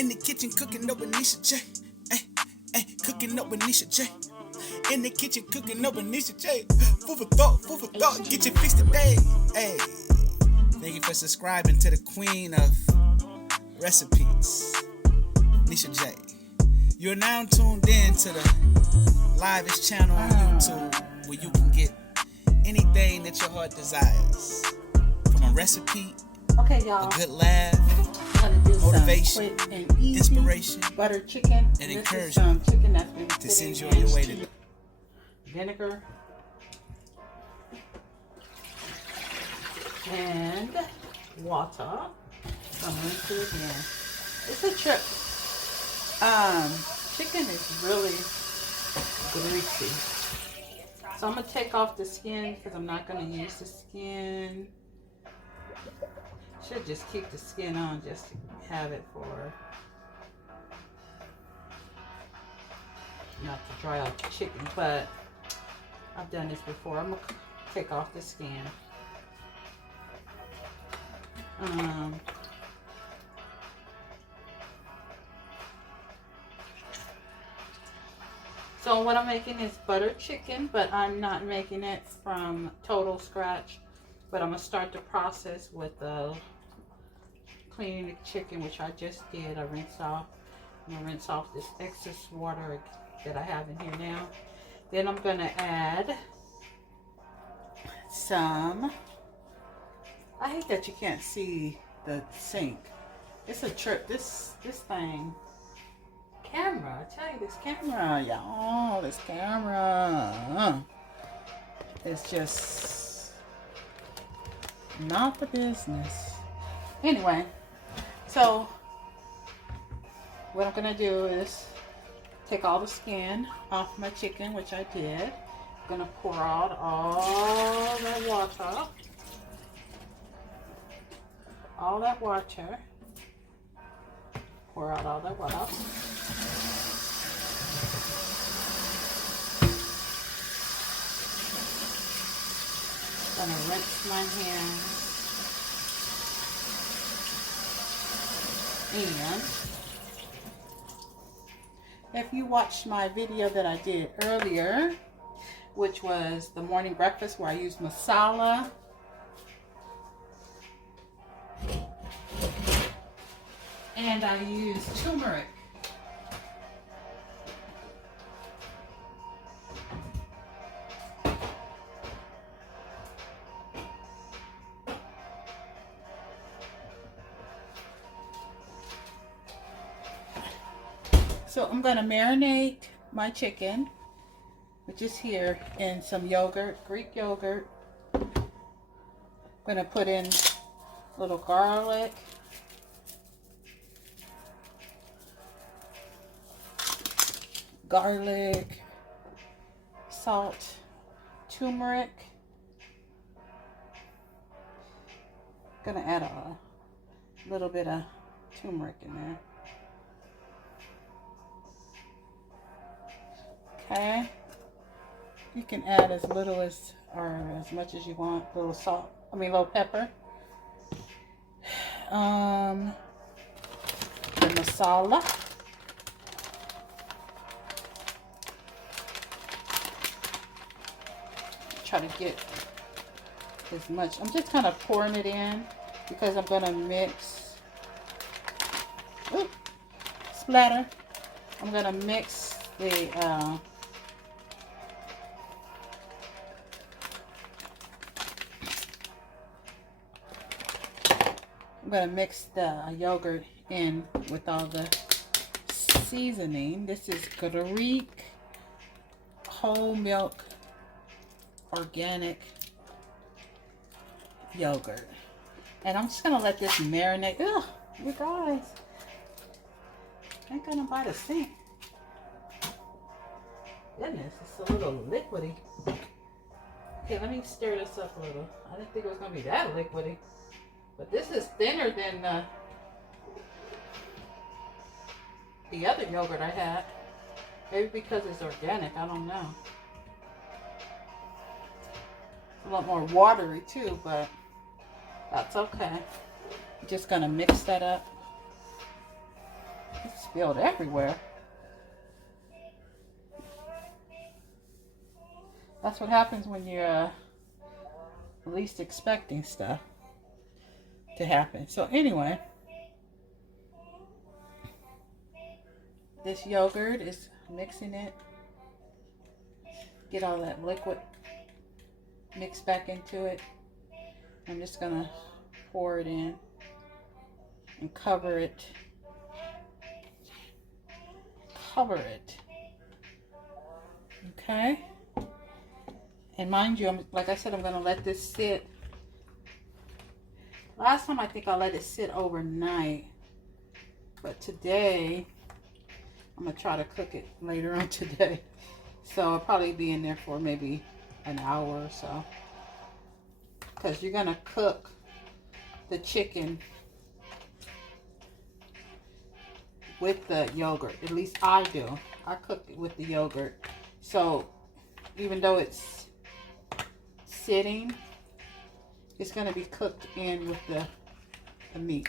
In the kitchen cooking up with Nisha J. Ay, ay, cooking up with Nisha J. In the kitchen cooking up with Nisha J. Food for thought, get your fix today. Hey, thank you for subscribing to the queen of recipes, Nisha J. You're now tuned in to the livest channel on YouTube where you can get anything that your heart desires. From a recipe, okay, y'all, a good laugh, motivation, and inspiration, butter chicken, and encouragement chicken that's been to send you on your way to vinegar and water. I'm going to it again. It's a trip. Chicken is really greasy. So I'm going to take off the skin because I'm not going to use the skin. Should just keep the skin on just to have it for not to dry out the chicken, but I've done this before. I'm going to take off the skin. So what I'm making is butter chicken, but I'm not making it from total scratch. But I'm going to start the process with cleaning the chicken, which I just did. I rinsed off. I'm going to rinse off this excess water that I have in here now. Then I'm going to add some... I hate that you can't see the sink. It's a trip. This thing... Camera, I tell you, this camera, y'all, this camera is just not the business. Anyway, so what I'm gonna do is take all the skin off my chicken, which I did. I'm gonna pour out all that water, pour out all that water. Gonna rinse my hands, and if you watched my video that I did earlier, which was the morning breakfast where I used masala and I used turmeric. So I'm going to marinate my chicken, which is here, in some yogurt, Greek yogurt. I'm going to put in a little garlic, salt, turmeric. I'm going to add a little bit of turmeric in there. Okay, you can add as little as or as much as you want. A little salt, little pepper. The masala. Try to get as much. I'm just kind of pouring it in because I'm going to mix. Ooh, splatter. I'm going to mix the I'm going to mix the yogurt in with all the seasoning. This is Greek whole milk organic yogurt. And I'm just going to let this marinate. Ugh, you guys. I ain't going to buy the sink. Goodness, it's a little liquidy. Okay, let me stir this up a little. I didn't think it was going to be that liquidy. But this is thinner than the other yogurt I had. Maybe because it's organic, I don't know. It's a lot more watery too, but that's okay. Just gonna mix that up. spilled everywhere. That's what happens when you're least expecting stuff to happen. So anyway, this yogurt is mixing it. Get all that liquid mixed back into it. I'm just gonna pour it in and cover it. Cover it. Okay. And mind you, like I said, I'm gonna let this sit. Last time I think I let it sit overnight, but today I'm gonna try to cook it later on today. So I'll probably be in there for maybe an hour or so. Because you're gonna cook the chicken with the yogurt. At least I do. I cook it with the yogurt. So even though it's sitting, it's gonna be cooked in with the meat.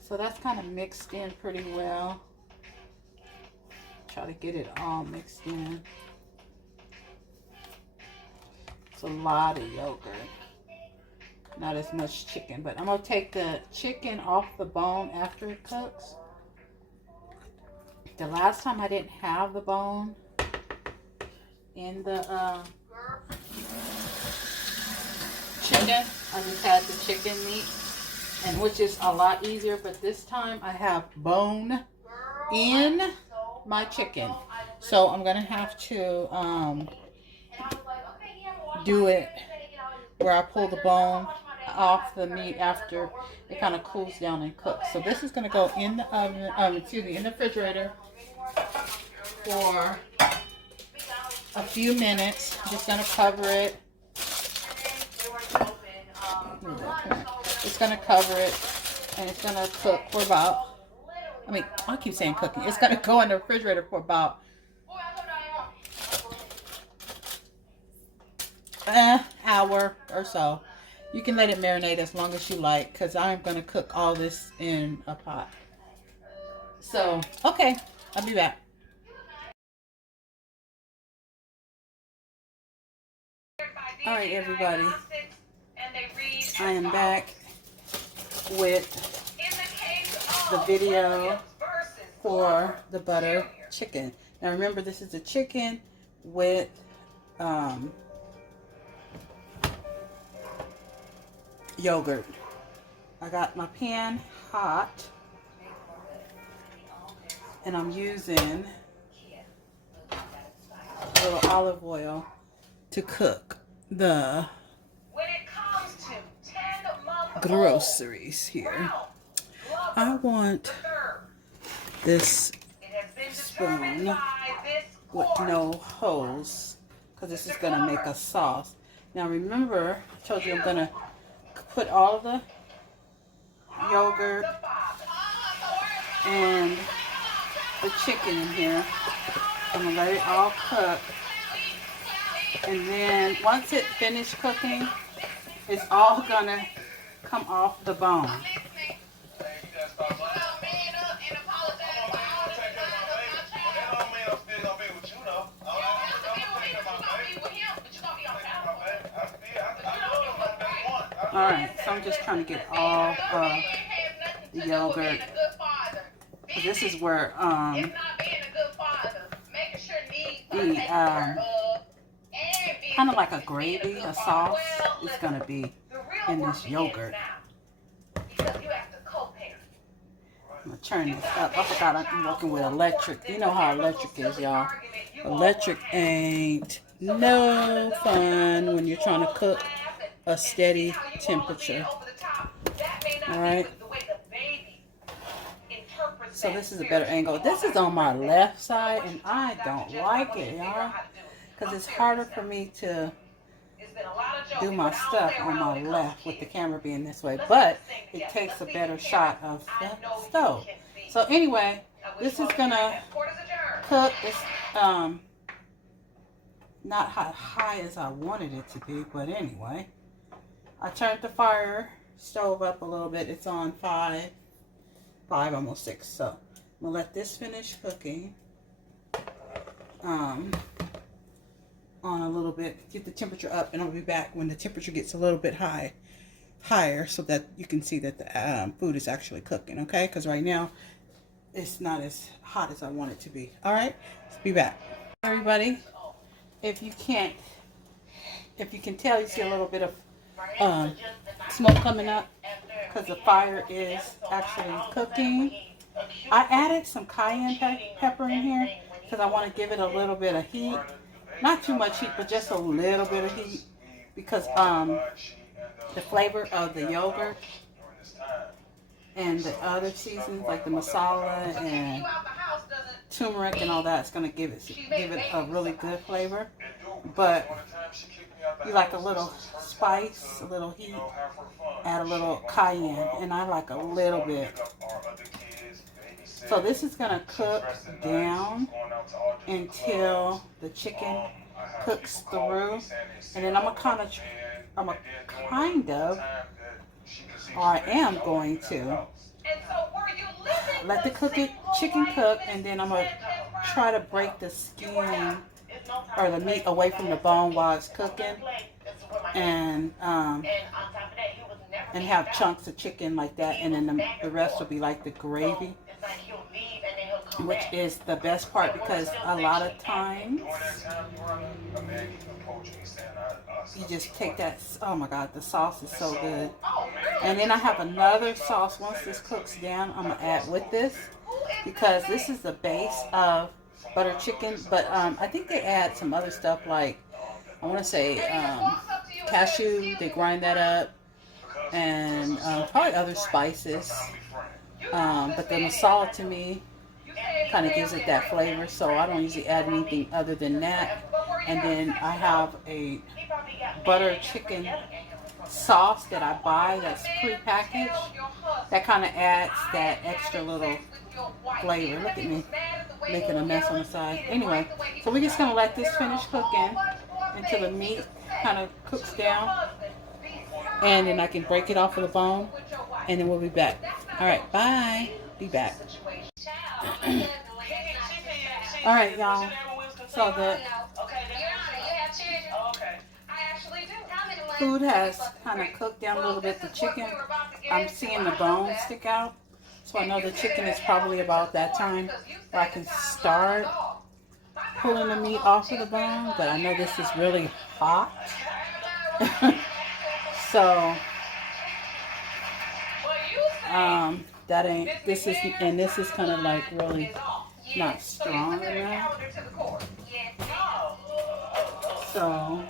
So that's kind of mixed in pretty well. Try to get it all mixed in. It's a lot of yogurt. Not as much chicken, but I'm gonna take the chicken off the bone after it cooks. The last time I didn't have the bone in the chicken. I just had the chicken meat, and which is a lot easier, but this time I have bone in my chicken. So I'm gonna have to do it where I pull the bone off the meat after it kind of cools down and cooks. So this is gonna go in the oven, in the refrigerator for a few minutes. I'm just gonna cover it. It's gonna cover it, and it's gonna cook for about, I keep saying cooking. It's gonna go in the refrigerator for about hour or so. You can let it marinate as long as you like, because I'm gonna cook all this in a pot. So, okay, I'll be back. All right, everybody. I am back with the video for the butter chicken. Now remember, this is a chicken with yogurt. I got my pan hot, and I'm using a little olive oil to cook the groceries here. I want this spoon with no holes, because this is going to make a sauce. Now remember, I told you I'm going to put all the yogurt and the chicken in here. I'm going to let it all cook. And then once it finished cooking, it's all going to come off the bone. Alright, so I'm just trying to get all of the yogurt. This is where the kind of like a gravy, a sauce, is going to be in this yogurt. I'm going to turn this up. I forgot I'm working with electric. You know how electric is, y'all. Electric ain't no fun when you're trying to cook a steady temperature. Alright. So this is a better angle. This is on my left side, and I don't like it, y'all, because it's harder for me to do my stuff on my left with the camera being this way, but it takes a better shot of the stove. So anyway, this is gonna cook. It's not high as I wanted it to be, but anyway, I turned the fire stove up a little bit. It's on 5, almost 6. So I'm gonna let this finish cooking. On a little bit, get the temperature up, and I'll be back when the temperature gets a little bit higher, so that you can see that the food is actually cooking. Okay, because right now it's not as hot as I want it to be. All right, let's be back, everybody. If you can tell, you see a little bit of smoke coming up because the fire is actually cooking. I added some cayenne pepper in here because I want to give it a little bit of heat. Not too much heat, but just a little bit of heat, because the flavor of the yogurt and the other seasons like the masala and turmeric and all that is going to give it a really good flavor. But you like a little spice, a little heat, add a little cayenne, and I like a little bit. So this is going to cook down until the chicken cooks through, and then I am going to let the chicken cook, and then I'm going to try to break the skin or the meat away from the bone while it's cooking, and have chunks of chicken like that, and then the rest will be like the gravy, which is the best part, because a lot of times you just take that, oh my god, the sauce is so good. And then I have another sauce. Once this cooks down, I'm going to add with this, because this is the base of butter chicken, but I think they add some other stuff, like I want to say cashew, they grind that up, and probably other spices, but the masala to me kind of gives it that flavor, so I don't usually add anything other than that. And then I have a butter chicken sauce that I buy that's pre-packaged, that kind of adds that extra little flavor. Look at me making a mess on the side. Anyway, so we're just going to let this finish cooking until the meat kind of cooks down, and then I can break it off of the bone, and then we'll be back. All right, bye. Be back. All right, y'all. So the food has kind of cooked down a little bit. The chicken, I'm seeing the bones stick out, so I know the chicken is probably about that time where I can start pulling the meat off of the bone, but I know this is really hot. So this is kind of like really not strong enough. So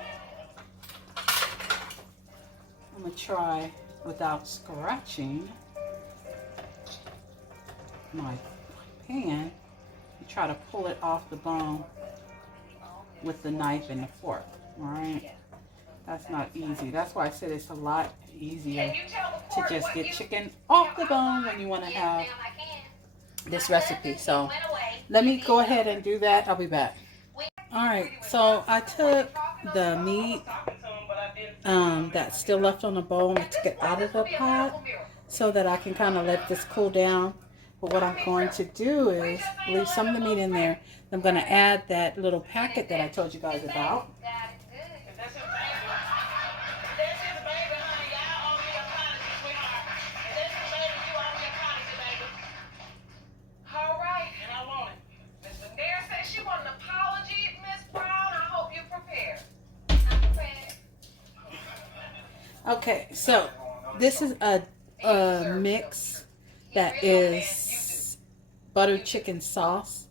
I'm gonna try without scratching my pan and try to pull it off the bone with the knife and the fork. All right, that's not easy. That's why I said it's a lot easier to just get chicken off the bone when you want to have this recipe. So let me go ahead and do that. I'll be back. All right, so I took the meat that's still left on the bone, I took it out of the pot so that I can kind of let this cool down. But what I'm going to do is leave some of the meat in there. I'm going to add that little packet that I told you guys about. Okay, so this is a mix that is butter chicken sauce,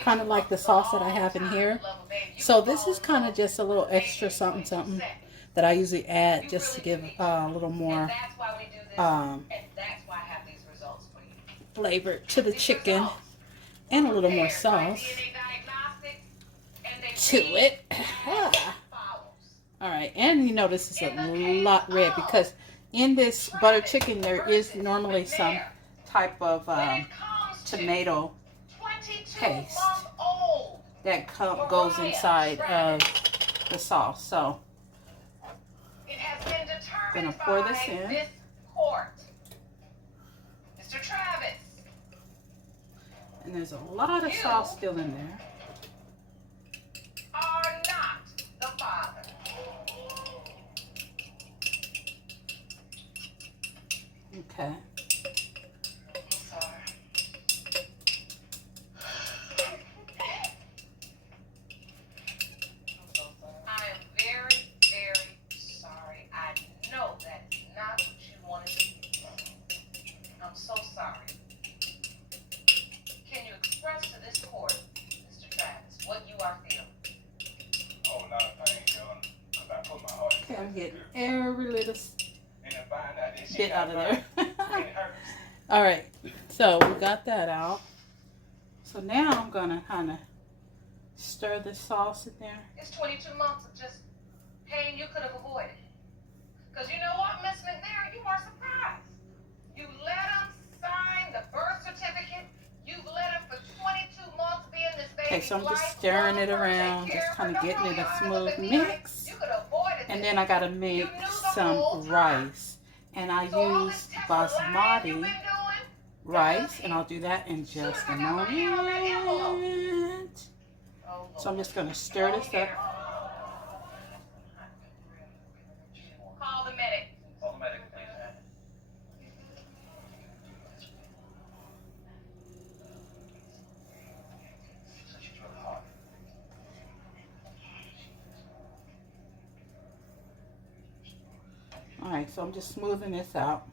kind of like the sauce that I have in here. So this is kind of just a little extra something that I usually add just to give a little more flavor to the chicken and a little more sauce to it. All right, and you know this is a lot red because in this butter chicken there is normally some type of tomato paste that goes inside of the sauce. So I'm gonna pour this in. court. Mr. Travis. And there's a lot of sauce still in there. Are not the father. Okay. I'm sorry. I am very, very sorry. I know that's not what you wanted to hear. I'm so sorry. Can you express to this court, Mr. Travis, what you are feeling? Oh, not a thing, young. Cause I put my heart into Okay, I'm it. getting every little And I find out that she bit got out of there. and it hurts. All right, so we got that out. So now I'm gonna kind of stir the sauce in there. It's 22 months of just pain you could have avoided. Because you know what, Miss McNair, you are surprised. You let him sign the birth certificate. You've let him for 22 months be in this baby's Okay, so I'm just life. stirring it Love her, around, take just care of kind her. of Don't getting roll it your a eyes smooth up at me, honey. mix. You could have avoided And this. then I gotta make You knew the some whole time. rice. And I So all use this test lying you've basmati been doing, rice, and I'll do that in just a moment. oh, So I'm Lord. just gonna stir this up. Call the medic. Call the medic, please. She's really hot. All right, so I'm just smoothing this out.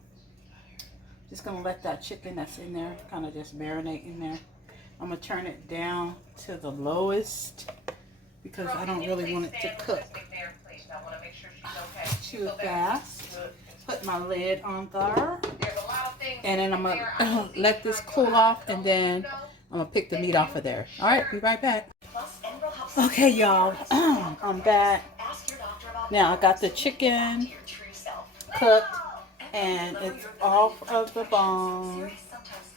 Just gonna let that chicken that's in there kind of just marinate in there. I'm gonna turn it down to the lowest because I don't really want it to cook too fast. Put my lid on there, and then I'm gonna let this cool off, and then I'm gonna pick the meat off of there. All right, be right back. Okay, y'all, I'm back. Now I got the chicken cooked, and it's off of the bone,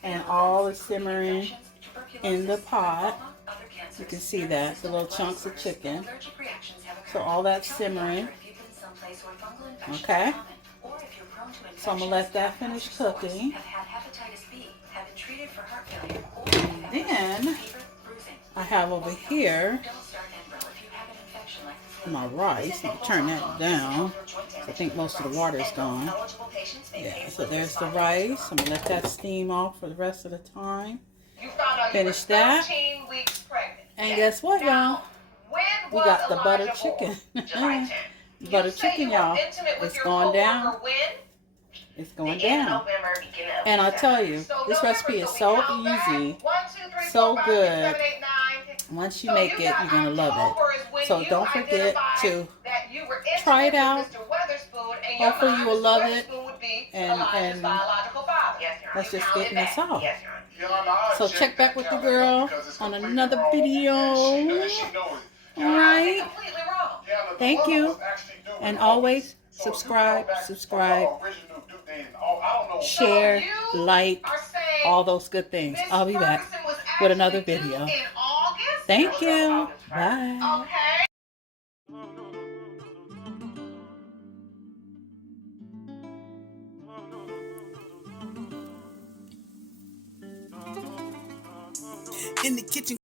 and all is simmering in the pot. You can see that, the little chunks of chicken. So all that's simmering. Okay. So I'm going to let that finish cooking. And then I have over here my rice. I'm going to turn that down. I think most of the water is gone. Yeah, so there's the rice. I'm going to let that steam off for the rest of the time. Finish that. And guess what, y'all? We got the butter chicken. Butter chicken, y'all. It's going down. It's going down. And I'll tell you, this recipe is so easy, so good. Once you make it, you're going to love it. So don't forget to try it out. Hopefully you will love it. And let's just get this off. So check back with the girl on another video. Alright. Thank you. And always subscribe, share, like, all those good things. I'll be back with another video. Thank you. Bye. In the kitchen.